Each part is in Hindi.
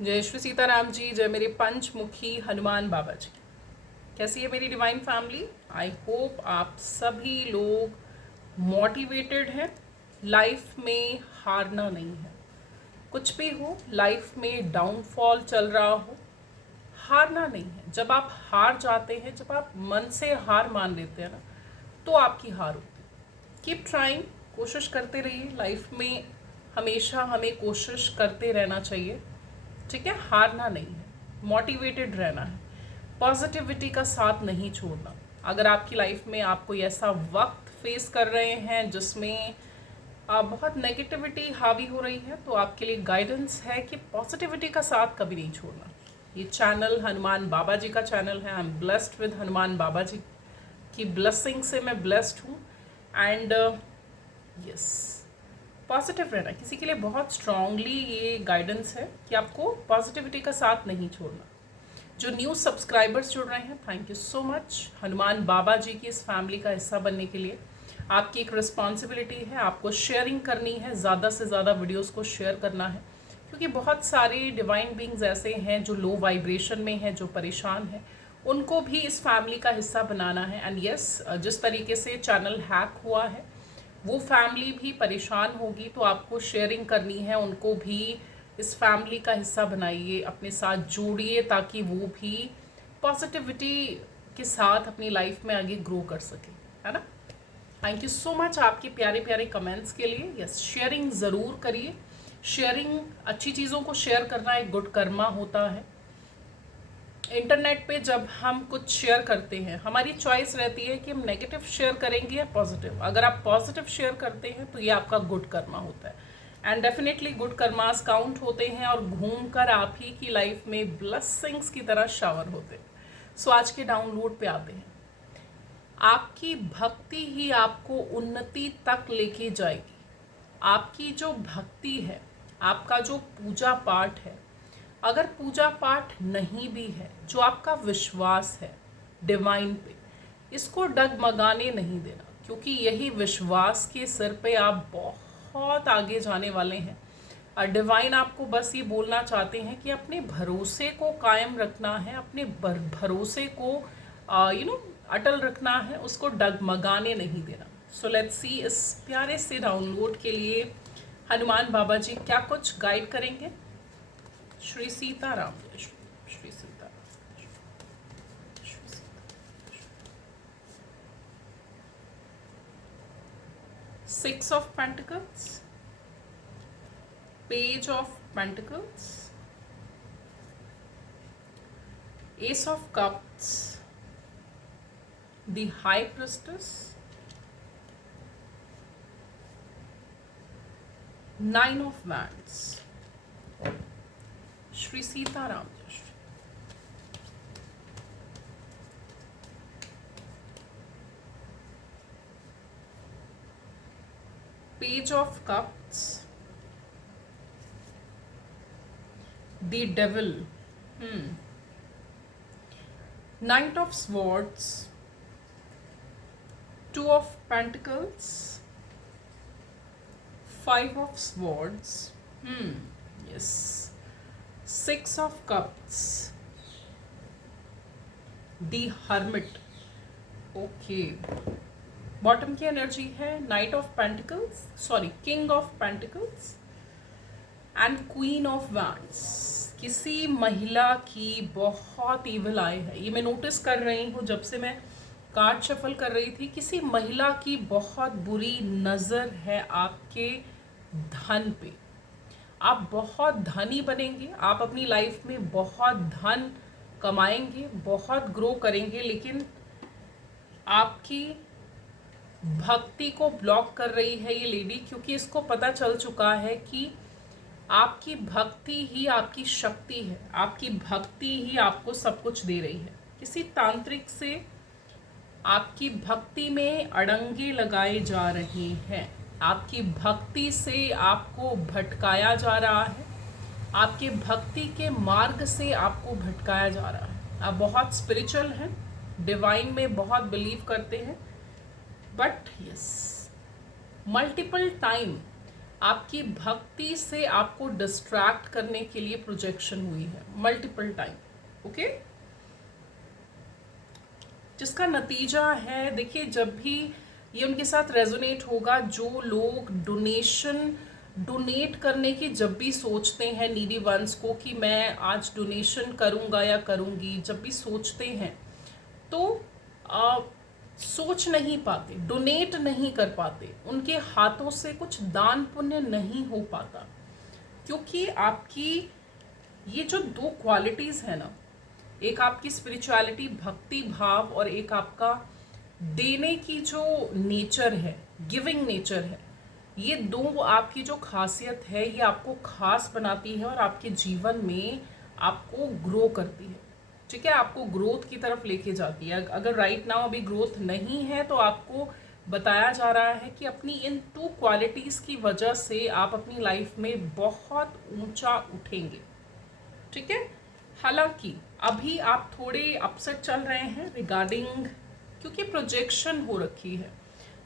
जय श्री सीताराम जी, जय मेरे पंचमुखी हनुमान बाबा जी। कैसी है मेरी डिवाइन फैमिली? आई होप आप सभी लोग मोटिवेटेड हैं। लाइफ में हारना नहीं है। कुछ भी हो, लाइफ में डाउनफॉल चल रहा हो, हारना नहीं है। जब आप हार जाते हैं, जब आप मन से हार मान लेते हैं ना, तो आपकी हार होती है। कीप ट्राइंग, कोशिश करते रहिए। लाइफ में हमेशा हमें कोशिश करते रहना चाहिए, ठीक है? हारना नहीं है, मोटिवेटेड रहना है, पॉजिटिविटी का साथ नहीं छोड़ना। अगर आपकी लाइफ में आप कोई ऐसा वक्त फेस कर रहे हैं जिसमें बहुत नेगेटिविटी हावी हो रही है, तो आपके लिए गाइडेंस है कि पॉजिटिविटी का साथ कभी नहीं छोड़ना। ये चैनल हनुमान बाबा जी का चैनल है। I am blessed with Hanuman Baba ji की ब्लेसिंग से मैं ब्लेस्ड हूँ। एंड यस, पॉजिटिव रहना किसी के लिए बहुत स्ट्रांगली ये गाइडेंस है कि आपको पॉजिटिविटी का साथ नहीं छोड़ना। जो न्यू सब्सक्राइबर्स जुड़ रहे हैं, thank you so much Hanuman Baba ji की इस फैमिली का हिस्सा बनने के लिए। आपकी एक रिस्पॉन्सिबिलिटी है, आपको शेयरिंग करनी है, ज़्यादा से ज़्यादा वीडियोस को शेयर करना है, क्योंकि बहुत सारे डिवाइन बींग्स ऐसे हैं जो लो वाइब्रेशन में हैं, जो परेशान हैं, उनको भी इस फैमिली का हिस्सा बनाना है। एंड यस, जिस तरीके से चैनल हैक हुआ है, वो फैमिली भी परेशान होगी, तो आपको शेयरिंग करनी है, उनको भी इस फैमिली का हिस्सा बनाइए, अपने साथ जोड़िए, ताकि वो भी पॉजिटिविटी के साथ अपनी लाइफ में आगे ग्रो कर सके, है ना? थैंक यू सो मच आपके प्यारे प्यारे कमेंट्स के लिए। यस, शेयरिंग ज़रूर करिए। शेयरिंग, अच्छी चीज़ों को शेयर करना एक गुड कर्मा होता है। इंटरनेट पे जब हम कुछ शेयर करते हैं, हमारी चॉइस रहती है कि हम नेगेटिव शेयर करेंगे या पॉजिटिव। अगर आप पॉजिटिव शेयर करते हैं तो ये आपका गुड कर्मा होता है, and definitely good karmas count होते हैं और घूमकर आप ही की लाइफ में ब्लेसिंग्स की तरह शावर होते हैं। सो आज के डाउनलोड पे आते हैं। आपकी भक्ति ही आपको उन्नति तक लेके जाएगी। आपकी जो भक्ति है, आपका जो पूजा पाठ है, अगर पूजा पाठ नहीं भी है, जो आपका विश्वास है डिवाइन पे, इसको डगमगाने नहीं देना, क्योंकि यही विश्वास के सिर पे आप बहुत आगे जाने वाले हैं। और डिवाइन आपको बस ये बोलना चाहते हैं कि अपने भरोसे को कायम रखना है, अपने भरोसे को अटल रखना है, उसको डगमगाने नहीं देना। सो लेट्स सी, इस प्यारे से डाउनलोड के लिए हनुमान बाबा जी क्या कुछ गाइड करेंगे। Shri Sitaram, Shri Sitaram, Shri Sitaram. 6 of Pentacles, Page of Pentacles, Ace of Cups, the High Priestess, 9 of Wands। Shri Sitaram. Page of cups, the devil, night of swords, 2 of Pentacles, 5 of Swords, yes, 6 of Cups, the Hermit। Okay, bottom की एनर्जी है night of pentacles, sorry, king of pentacles and queen of wands. किसी महिला की बहुत ईविल आई है, ये मैं नोटिस कर रही हूँ जब से मैं कार्ड शफल कर रही थी। किसी महिला की बहुत बुरी नज़र है आपके धन पे। आप बहुत धनी बनेंगे, आप अपनी लाइफ में बहुत धन कमाएंगे, बहुत ग्रो करेंगे, लेकिन आपकी भक्ति को ब्लॉक कर रही है ये लेडी, क्योंकि इसको पता चल चुका है कि आपकी भक्ति ही आपकी शक्ति है, आपकी भक्ति ही आपको सब कुछ दे रही है। किसी तांत्रिक से आपकी भक्ति में अड़ंगे लगाए जा रहे हैं, आपकी भक्ति से आपको भटकाया जा रहा है, आपके भक्ति के मार्ग से आपको भटकाया जा रहा है। आप बहुत स्पिरिचुअल हैं, डिवाइन में बहुत बिलीव करते हैं, बट यस, मल्टीपल टाइम आपकी भक्ति से आपको डिस्ट्रैक्ट करने के लिए प्रोजेक्शन हुई है मल्टीपल टाइम। ओके, जिसका नतीजा है, देखिए जब भी ये उनके साथ रेजोनेट होगा, जो लोग डोनेट करने की जब भी सोचते हैं नीडी वंस को कि मैं आज डोनेशन करूंगा या करूंगी, जब भी सोचते हैं तो आ, सोच नहीं पाते, डोनेट नहीं कर पाते, उनके हाथों से कुछ दान पुण्य नहीं हो पाता, क्योंकि आपकी ये जो दो क्वालिटीज़ है ना, एक आपकी स्पिरिचुअलिटी भक्ति भाव और एक आपका देने की जो नेचर है, गिविंग नेचर है, ये दो आपकी जो खासियत है ये आपको खास बनाती है और आपके जीवन में आपको ग्रो करती है। ठीक है, आपको ग्रोथ की तरफ लेके जाती है। अगर राइट नाउ अभी ग्रोथ नहीं है तो आपको बताया जा रहा है कि अपनी इन टू क्वालिटीज़ की वजह से आप अपनी लाइफ में बहुत ऊंचा उठेंगे। ठीक है, हालांकि अभी आप थोड़े अपसेट चल रहे हैं रिगार्डिंग, क्योंकि प्रोजेक्शन हो रखी है,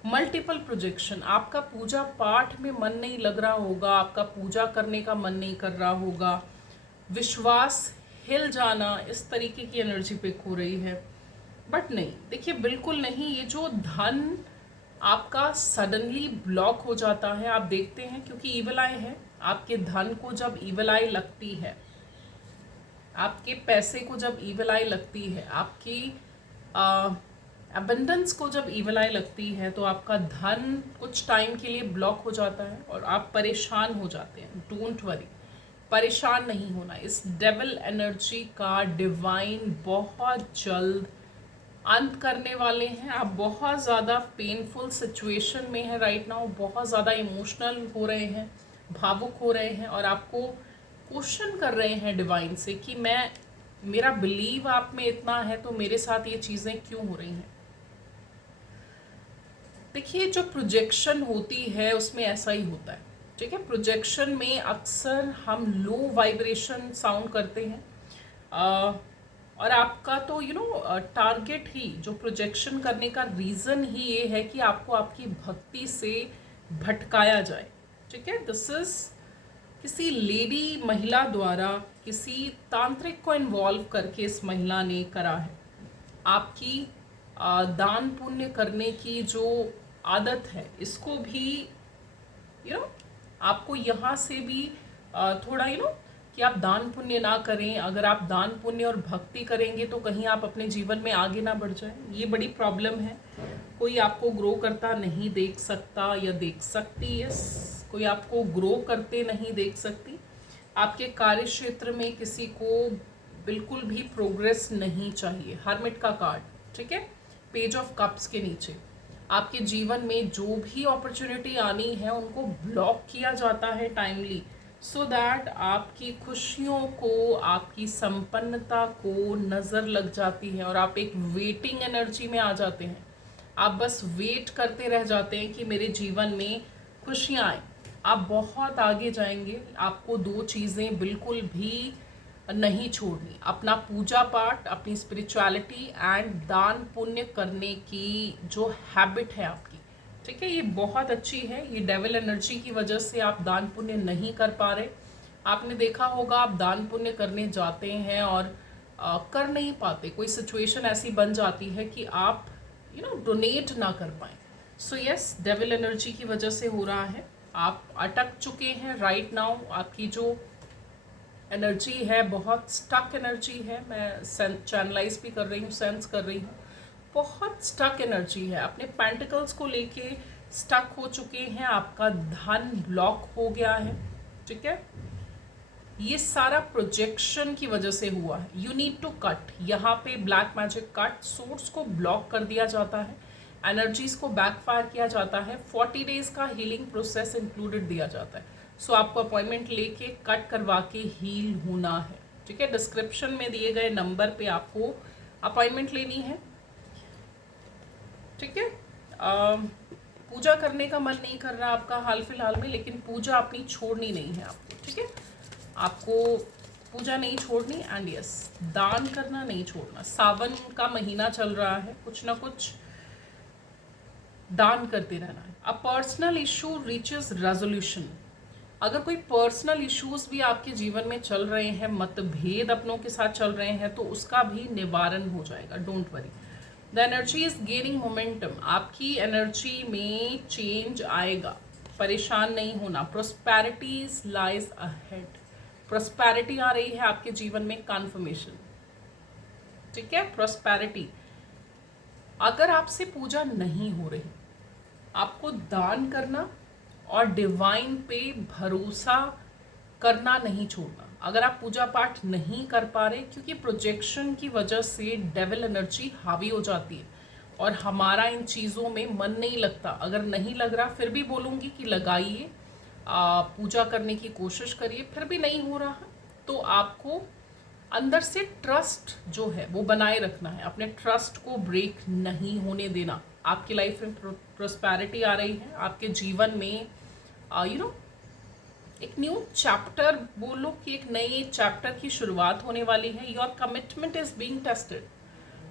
मल्टीपल प्रोजेक्शन। आपका पूजा पाठ में मन नहीं लग रहा होगा, आपका पूजा करने का मन नहीं कर रहा होगा, विश्वास हिल जाना, इस तरीके की एनर्जी पिक हो रही है। बट नहीं, देखिए बिल्कुल नहीं, ये जो धन आपका सडनली ब्लॉक हो जाता है, आप देखते हैं क्योंकि ईवल आई है, आपके धन को जब ईवल आई लगती है, आपके पैसे को जब ईवल आई लगती है, आपकी अबंडेंस को जब ईवल आई लगती है, तो आपका धन कुछ टाइम के लिए ब्लॉक हो जाता है और आप परेशान हो जाते हैं। डोंट वरी, परेशान नहीं होना। इस डेविल एनर्जी का डिवाइन बहुत जल्द अंत करने वाले हैं। आप बहुत ज़्यादा पेनफुल सिचुएशन में हैं राइट नाउ, बहुत ज़्यादा इमोशनल हो रहे हैं, भावुक हो रहे हैं और आपको क्वेश्चन कर रहे हैं डिवाइन से कि मेरा बिलीव आप में इतना है तो मेरे साथ ये चीज़ें क्यों हो रही हैं। देखिए जो प्रोजेक्शन होती है उसमें ऐसा ही होता है। ठीक है, प्रोजेक्शन में अक्सर हम लो वाइब्रेशन साउंड करते हैं और आपका तो टारगेट ही, जो प्रोजेक्शन करने का रीज़न ही ये है कि आपको आपकी भक्ति से भटकाया जाए। ठीक है, दिस इज किसी लेडी महिला द्वारा किसी तांत्रिक को इन्वॉल्व करके इस महिला ने करा है। आपकी दान पुण्य करने की जो आदत है, इसको भी आपको यहाँ से भी थोड़ा कि आप दान पुण्य ना करें। अगर आप दान पुण्य और भक्ति करेंगे तो कहीं आप अपने जीवन में आगे ना बढ़ जाए, ये बड़ी प्रॉब्लम है। कोई आपको ग्रो करता नहीं देख सकता या देख सकती है, कोई आपको ग्रो करते नहीं देख सकती। आपके कार्य क्षेत्र में किसी को बिल्कुल भी प्रोग्रेस नहीं चाहिए। हर्मिट का कार्ड, ठीक है, पेज ऑफ कप्स के नीचे आपके जीवन में जो भी अपॉर्चुनिटी आनी है उनको ब्लॉक किया जाता है टाइमली, सो दैट आपकी खुशियों को, आपकी संपन्नता को नज़र लग जाती है और आप एक वेटिंग एनर्जी में आ जाते हैं। आप बस वेट करते रह जाते हैं कि मेरे जीवन में खुशियाँ आए। आप बहुत आगे जाएंगे। आपको दो चीज़ें बिल्कुल भी नहीं छोड़नी, अपना पूजा पाठ, अपनी स्पिरिचुअलिटी एंड दान पुण्य करने की जो हैबिट है आपकी। ठीक है, ये बहुत अच्छी है। ये डेविल एनर्जी की वजह से आप दान पुण्य नहीं कर पा रहे। आपने देखा होगा आप दान पुण्य करने जाते हैं और कर नहीं पाते, कोई सिचुएशन ऐसी बन जाती है कि आप डोनेट ना कर पाए। सो यस, डेविल एनर्जी की वजह से हो रहा है। आप अटक चुके हैं राइट नाउ। आपकी जो एनर्जी है बहुत स्टक एनर्जी है, मैं चैनलाइज भी कर रही हूँ, सेंस कर रही हूँ। बहुत स्टक एनर्जी है, अपने पेंटिकल्स को लेके स्टक हो चुके हैं, आपका धन ब्लॉक हो गया है। ठीक है, ये सारा प्रोजेक्शन की वजह से हुआ है। यू नीड टू कट, यहाँ पे ब्लैक मैजिक कट, सोर्स को ब्लॉक कर दिया जाता है, एनर्जीज को बैकफायर किया जाता है, 40 डेज का हीलिंग प्रोसेस इंक्लूडेड दिया जाता है। सो आपको अपॉइंटमेंट लेके कट करवा के हील होना है। ठीक है, डिस्क्रिप्शन में दिए गए नंबर पे आपको अपॉइंटमेंट लेनी है। ठीक है, पूजा करने का मन नहीं कर रहा आपका हाल फिलहाल में, लेकिन पूजा अपनी छोड़नी नहीं है आपको। ठीक है, आपको पूजा नहीं छोड़नी एंड यस, दान करना नहीं छोड़ना। सावन का महीना चल रहा है, कुछ ना कुछ दान करते रहना है। A personal issue reaches resolution, अगर कोई पर्सनल इश्यूज भी आपके जीवन में चल रहे हैं, मतभेद अपनों के साथ चल रहे हैं, तो उसका भी निवारण हो जाएगा, don't worry. The energy is gaining momentum, आपकी एनर्जी में चेंज आएगा, परेशान नहीं होना। प्रोस्पैरिटीज लाइज अहेड, प्रोस्पैरिटी आ रही है आपके जीवन में, कन्फर्मेशन, ठीक है, प्रोस्पैरिटी। अगर आपसे पूजा नहीं हो रही, आपको दान करना और डिवाइन पे भरोसा करना नहीं छोड़ना। अगर आप पूजा पाठ नहीं कर पा रहे, क्योंकि प्रोजेक्शन की वजह से डेविल एनर्जी हावी हो जाती है और हमारा इन चीज़ों में मन नहीं लगता। अगर नहीं लग रहा, फिर भी बोलूँगी कि लगाइए, पूजा करने की कोशिश करिए, फिर भी नहीं हो रहा, तो आपको अंदर से ट्रस्ट जो है वो बनाए रखना है, अपने ट्रस्ट को ब्रेक नहीं होने देना। आपकी लाइफ में प्रोस्पैरिटी आ रही है, आपके जीवन में एक न्यू चैप्टर, बोलो कि एक नई चैप्टर की शुरुआत होने वाली है। Your commitment is being tested,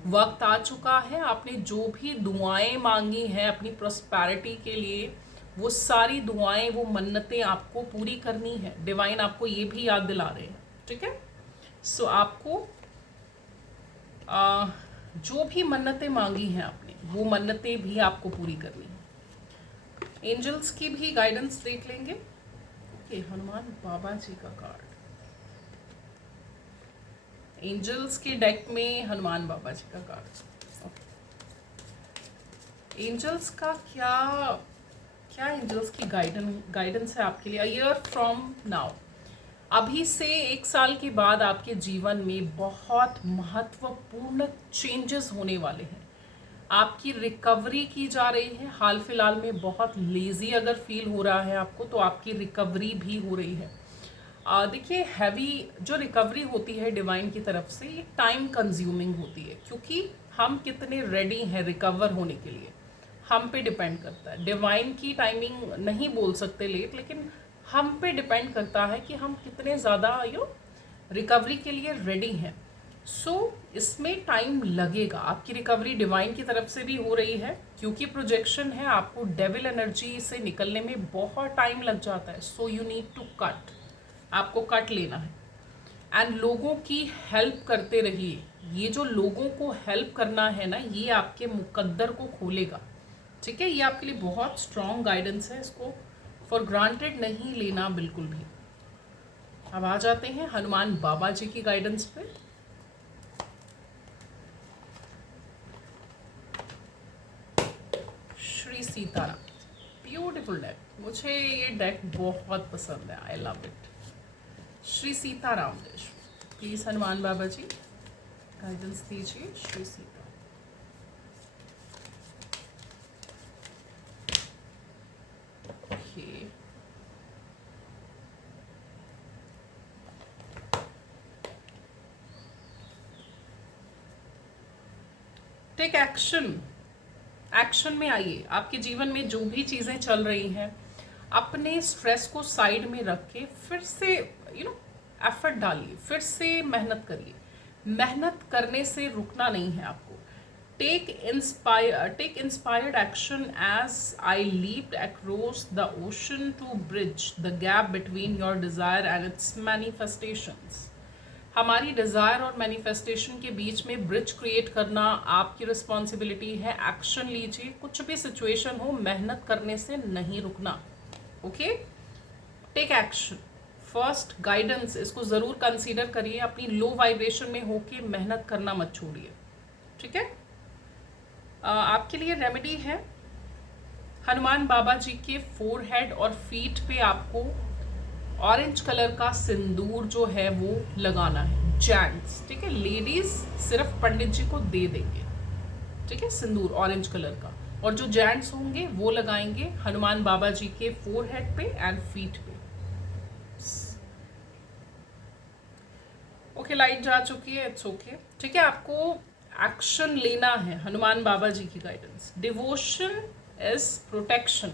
वक्त आ चुका है। आपने जो भी दुआएं मांगी हैं अपनी प्रोस्पैरिटी के लिए, वो सारी दुआएं, वो मन्नतें आपको पूरी करनी है। डिवाइन आपको ये भी याद दिला रहे हैं, ठीक है। सो आपको जो भी मन्नतें मांगी हैं आपने, वो मन्नतें भी आपको पूरी करनी है। एंजल्स की भी गाइडेंस देख लेंगे। ओके, हनुमान बाबा जी का कार्ड, एंजल्स के डेक में हनुमान बाबा जी का कार्ड। ओके, एंजल्स का क्या क्या एंजल्स की गाइडेंस है आपके लिए। अ ईयर फ्रॉम नाउ, अभी से 1 साल के बाद आपके जीवन में बहुत महत्वपूर्ण चेंजेस होने वाले हैं। आपकी रिकवरी की जा रही है। हाल फिलहाल में बहुत लेजी अगर फील हो रहा है आपको, तो आपकी रिकवरी भी हो रही है। देखिए, हैवी जो रिकवरी होती है डिवाइन की तरफ से, ये टाइम कंज्यूमिंग होती है, क्योंकि हम कितने रेडी हैं रिकवर होने के लिए, हम पे डिपेंड करता है। डिवाइन की टाइमिंग नहीं बोल सकते लेट, लेकिन हम पे डिपेंड करता है कि हम कितने ज़्यादा रिकवरी के लिए रेडी हैं। सो इसमें टाइम लगेगा। आपकी रिकवरी डिवाइन की तरफ से भी हो रही है, क्योंकि प्रोजेक्शन है, आपको डेविल एनर्जी से निकलने में बहुत टाइम लग जाता है। So you need to cut, आपको कट लेना है। एंड लोगों की हेल्प करते रहिए। ये जो लोगों को हेल्प करना है ना, ये आपके मुकद्दर को खोलेगा, ठीक है। ये आपके लिए बहुत स्ट्रॉन्ग गाइडेंस है, इसको फॉर ग्रांटेड नहीं लेना बिल्कुल भी। अब आ जाते हैं हनुमान बाबा जी की गाइडेंस पे। श्री सीताराम, ब्यूटीफुल डेक, मुझे ये डेक बहुत पसंद है, I love it. Shri Sitaram देश, प्लीज हनुमान बाबा जी गाइडेंस दीजिए। Shri Sita, take action, action में आइए। आपके जीवन में जो भी चीज़ें चल रही हैं, अपने स्ट्रेस को साइड में रख के फिर से एफर्ट डालिए, फिर से मेहनत करिए। मेहनत करने से रुकना नहीं है आपको। Take inspired action as I leaped across the ocean to bridge the gap between your desire and its manifestations. हमारी डिज़ायर और मैनिफेस्टेशन के बीच में ब्रिज क्रिएट करना आपकी रिस्पॉन्सिबिलिटी है। एक्शन लीजिए, कुछ भी सिचुएशन हो, मेहनत करने से नहीं रुकना। Okay, take action first. Guidance, इसको ज़रूर कंसीडर करिए। अपनी लो वाइब्रेशन में होके मेहनत करना मत छोड़िए, ठीक है। आपके लिए रेमेडी है, हनुमान बाबा जी के फोरहेड और फीट पे आपको ऑरेंज कलर का सिंदूर जो है वो लगाना है। जेंट्स, ठीक है, लेडीज सिर्फ पंडित जी को दे देंगे, ठीक है, सिंदूर ऑरेंज कलर का। और जो जेंट्स होंगे वो लगाएंगे हनुमान बाबा जी के फोरहेड पे एंड फीट पे। ओके, लाइट जा चुकी है, इट्स ओके, ठीक है। आपको एक्शन लेना है, हनुमान बाबा जी की गाइडेंस। Devotion is protection.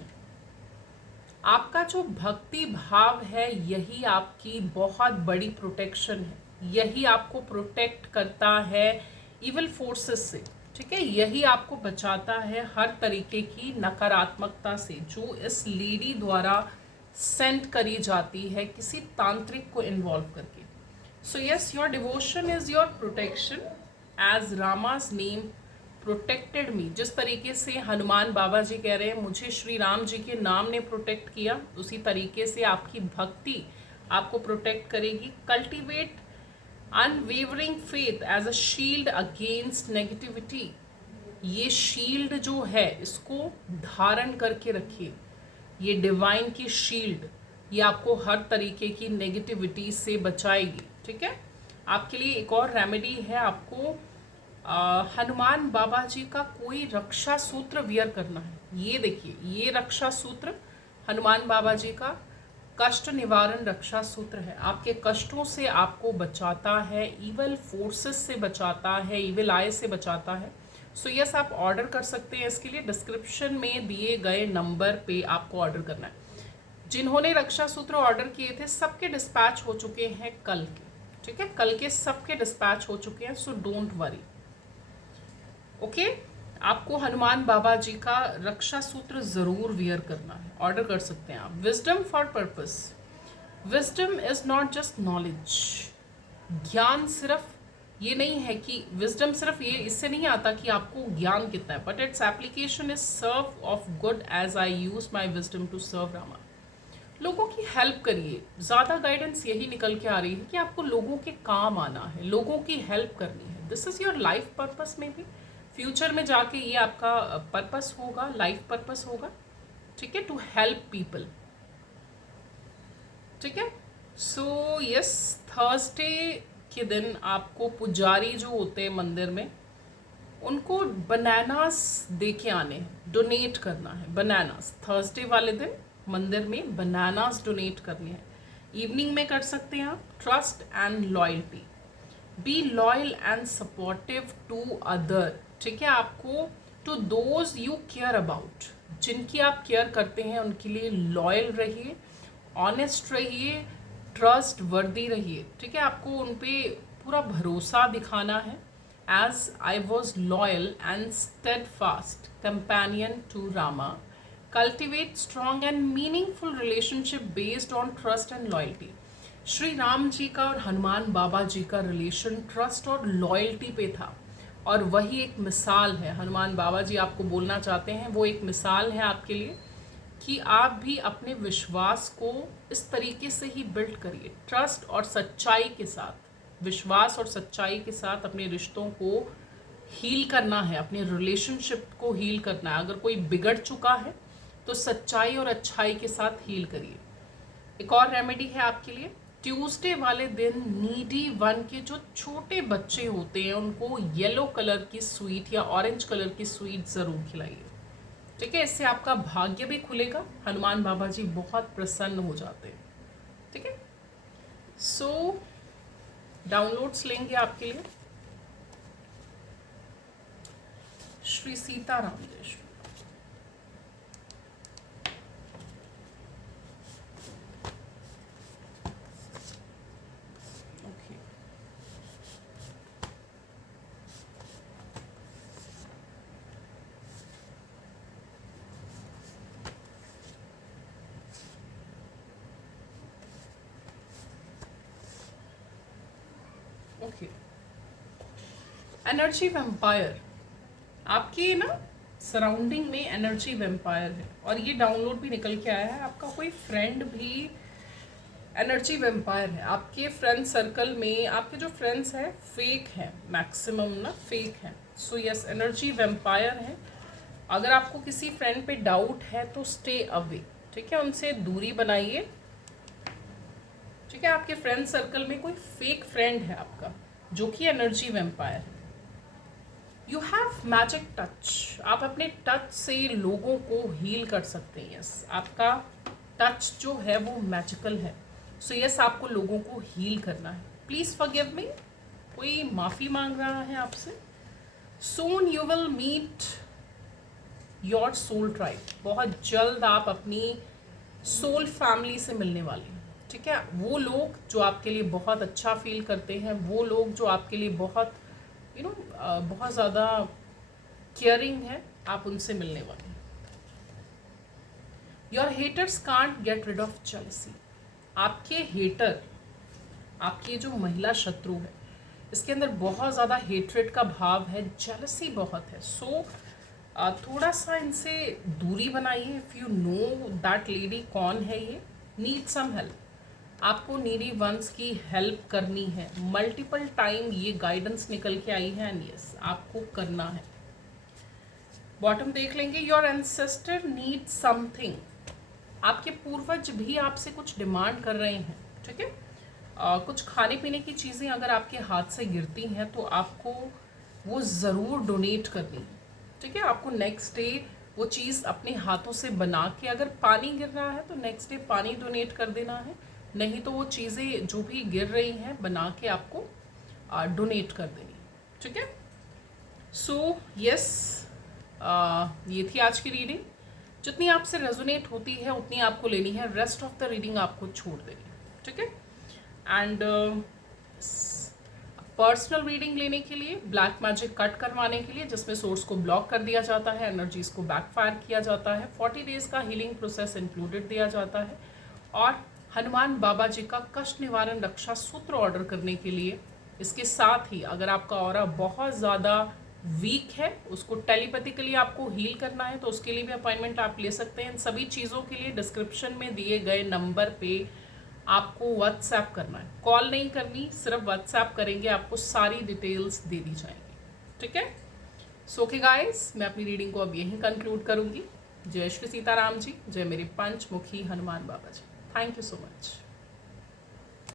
आपका जो भक्ति भाव है, यही आपकी बहुत बड़ी प्रोटेक्शन है। यही आपको प्रोटेक्ट करता है इविल फोर्सेस से। ठीक है, यही आपको बचाता है हर तरीके की नकारात्मकता से जो इस लेडी द्वारा सेंड करी जाती है किसी तांत्रिक को इन्वॉल्व करके। So yes, your devotion is your protection as Rama's name protected me. जिस तरीके से हनुमान बाबा जी कह रहे हैं मुझे श्री राम जी के नाम ने प्रोटेक्ट किया, उसी तरीके से आपकी भक्ति आपको प्रोटेक्ट करेगी। Cultivate unwavering faith as a shield against negativity. ये शील्ड जो है इसको धारण करके रखिए, ये डिवाइन की शील्ड, ये आपको हर तरीके की नेगेटिविटी से बचाएगी। ठीक है, आपके लिए एक और रेमेडी है, आपको हनुमान बाबा जी का कोई रक्षा सूत्र वियर करना है। ये देखिए, ये रक्षा सूत्र हनुमान बाबा जी का कष्ट निवारण रक्षा सूत्र है। आपके कष्टों से आपको बचाता है, इविल फोर्सेस से बचाता है, इविल आई से बचाता है। सो यस, आप ऑर्डर कर सकते हैं इसके लिए। डिस्क्रिप्शन में दिए गए नंबर पे आपको ऑर्डर करना है। जिन्होंने रक्षा सूत्र ऑर्डर किए थे सबके डिस्पैच हो चुके हैं कल के। ठीक है, कल के सबके डिस्पैच हो चुके हैं, सो डोंट वरी। ओके, आपको हनुमान बाबा जी का रक्षा सूत्र जरूर वियर करना है, ऑर्डर कर सकते हैं आप। Wisdom for purpose. Wisdom is not just knowledge. ज्ञान सिर्फ ये नहीं है कि विजडम सिर्फ ये इससे नहीं आता कि आपको ज्ञान कितना है, but its application is serve of good as I use my wisdom to serve Rama. लोगों की हेल्प करिए। ज़्यादा गाइडेंस यही निकल के आ रही है कि आपको लोगों के काम आना है, लोगों की हेल्प करनी है। This is your life purpose. में भी फ्यूचर में जाके ये आपका पर्पस होगा, लाइफ पर्पस होगा। ठीक है, टू हेल्प पीपल। ठीक है, सो यस, थर्सडे के दिन आपको पुजारी जो होते हैं मंदिर में उनको बनानास दे के आने हैं, डोनेट करना है बनानास। थर्सडे वाले दिन मंदिर में बनानास डोनेट करने हैं। इवनिंग में कर सकते हैं आप। Trust and loyalty. Be loyal and supportive to other. ठीक है, आपको to those you care about, जिनकी आप केयर करते हैं उनके लिए लॉयल रहिए, ऑनेस्ट रहिए, ट्रस्ट वर्दी रहिए। ठीक है, आपको उन पे पूरा भरोसा दिखाना है। As I was loyal and steadfast companion to Rama. Cultivate strong and meaningful relationship based on trust and loyalty. Shri Ram ji का और हनुमान बाबा जी का रिलेशन ट्रस्ट और लॉयल्टी पे था, और वही एक मिसाल है। हनुमान बाबा जी आपको बोलना चाहते हैं, वो एक मिसाल है आपके लिए कि आप भी अपने विश्वास को इस तरीके से ही बिल्ड करिए, ट्रस्ट और सच्चाई के साथ। विश्वास और सच्चाई के साथ अपने रिश्तों को हील करना है, अपने रिलेशनशिप को हील करना है। अगर कोई बिगड़ चुका है तो सच्चाई और अच्छाई के साथ हील करिए। एक और रेमेडी है आपके लिए। ट्यूसडे वाले दिन नीडी वन के जो छोटे बच्चे होते हैं उनको येलो कलर की स्वीट या ऑरेंज कलर की स्वीट ज़रूर खिलाइए। ठीक है, इससे आपका भाग्य भी खुलेगा। हनुमान बाबा जी बहुत प्रसन्न हो जाते हैं। ठीक है, सो डाउनलोड्स लेंगे आपके लिए। श्री सीताराम जय श्री। Okay, energy vampire. आपके ना सराउंडिंग में एनर्जी वेम्पायर है, और ये डाउनलोड भी निकल के आया है। आपका कोई फ्रेंड भी एनर्जी वेम्पायर है। आपके फ्रेंड सर्कल में आपके जो फ्रेंड्स हैं फेक हैं, मैक्सिमम ना फेक हैं। सो यस, एनर्जी वेम्पायर है। अगर आपको किसी फ्रेंड पे डाउट है तो स्टे अवे। ठीक है, उनसे दूरी बनाइए। ठीक है, आपके फ्रेंड सर्कल में कोई फेक फ्रेंड है आपका जो कि एनर्जी वेम्पायर है। You have magic touch. आप अपने टच से लोगों को हील कर सकते हैं। यस, आपका टच जो है वो मैजिकल है। सो यस, आपको लोगों को हील करना है। Please forgive me. कोई माफ़ी मांग रहा है आपसे। Soon you will meet your soul tribe. बहुत जल्द आप अपनी सोल फैमिली से मिलने वाले हैं। ठीक है, वो लोग जो आपके लिए बहुत अच्छा फील करते हैं, वो लोग जो आपके लिए बहुत बहुत ज़्यादा केयरिंग हैं, आप उनसे मिलने वाले हैं। Your haters can't get rid of jealousy. आपके हेटर, आपकी जो महिला शत्रु है, इसके अंदर बहुत ज़्यादा हेट्रेड का भाव है, जेलसी बहुत है। सो थोड़ा सा इनसे दूरी बनाइए। If you know that lady कौन है ये, नीड सम हेल्प, आपको नीडी वंस की हेल्प करनी है। मल्टीपल टाइम ये गाइडेंस निकल के आई है, एंड यस आपको करना है। बॉटम देख लेंगे, योर एंसेस्टर नीड समथिंग। आपके पूर्वज भी आपसे कुछ डिमांड कर रहे हैं, ठीक है। कुछ खाने पीने की चीज़ें अगर आपके हाथ से गिरती हैं तो आपको वो ज़रूर डोनेट करनी है, ठीक है। आपको नेक्स्ट डे वो चीज़ अपने हाथों से बना के, अगर पानी गिर रहा है तो नेक्स्ट डे पानी डोनेट कर देना है, नहीं तो वो चीज़ें जो भी गिर रही हैं बना के आपको डोनेट कर देनी है, ठीक है। सो यस, ये थी आज की रीडिंग। जितनी आपसे रेजोनेट होती है उतनी आपको लेनी है, रेस्ट ऑफ द रीडिंग आपको छोड़ देनी है, ठीक है। एंड पर्सनल रीडिंग लेने के लिए, ब्लैक मैजिक कट करवाने के लिए, जिसमें सोर्स को ब्लॉक कर दिया जाता है, एनर्जीज को बैकफायर किया जाता है, 40 डेज का हीलिंग प्रोसेस इंक्लूडेड दिया जाता है, और हनुमान बाबा जी का कष्ट निवारण रक्षा सूत्र ऑर्डर करने के लिए, इसके साथ ही अगर आपका ऑरा बहुत ज़्यादा वीक है, उसको टेलीपैथिकली आपको हील करना है, तो उसके लिए भी अपॉइंटमेंट आप ले सकते हैं। इन सभी चीज़ों के लिए डिस्क्रिप्शन में दिए गए नंबर पे आपको व्हाट्सएप करना है, कॉल नहीं करनी, सिर्फ व्हाट्सएप करेंगे, आपको सारी डिटेल्स दे दी जाएंगी, ठीक है। सो ओके गाइस, मैं अपनी रीडिंग को अब यहीं कंक्लूड करूंगी। जय श्री सीताराम जी, जय मेरे Panchmukhi Hanuman Baba ji. Thank you so much.